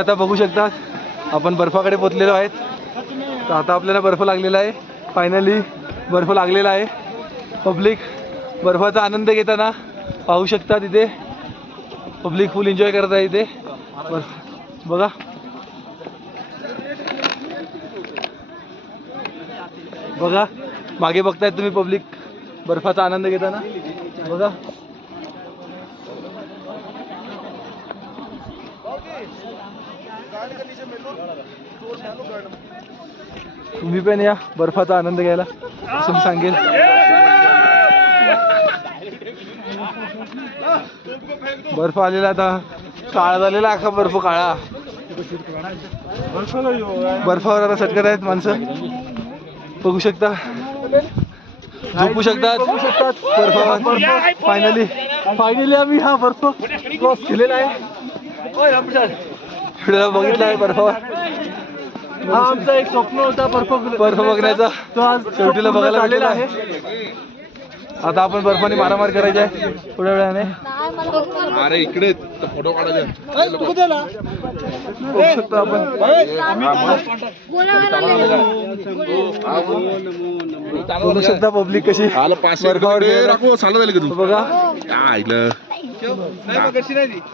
आता बघू शकता आपण बर्फाकडे पोचलेलो आहेत. तर आता आपल्याला बर्फ लागलेला आहे. फायनली बर्फ लागलेला आहे. पब्लिक बर्फाचा आनंद घेताना पाहू शकता. तिथे पब्लिक फुल एन्जॉय करत आहे. इथे बघा बघा मागे बघतायत तुम्ही पब्लिक बर्फाचा आनंद घेताना. बघा तुम्ही पण या बर्फाचा आनंद घ्यायला असं मी सांगेल. बर्फ आलेला आता काळा झालेला अख्खा बर्फ काळा. बर्फावर आता सटकत आहेत माणसं. बघू शकता झोपू शकतात बर्फावर. फायनली आम्ही हा बर्फ क्रॉस केलेला आहे. बघितला आहे बर्फावर. हा आमचा एक स्वप्न होता बर्फ बघण्याचा, तो आज शेवटीला बघायला आलेला आहे. आता आपण बर्फाने मारामार करायची आहे थोड्या वेळाने. अरे इकडे फोटो काढायचे बघू शकतो आपण. बघू शकता पब्लिक कशी बर्फावर राखो चालत आले का तू बघा. काय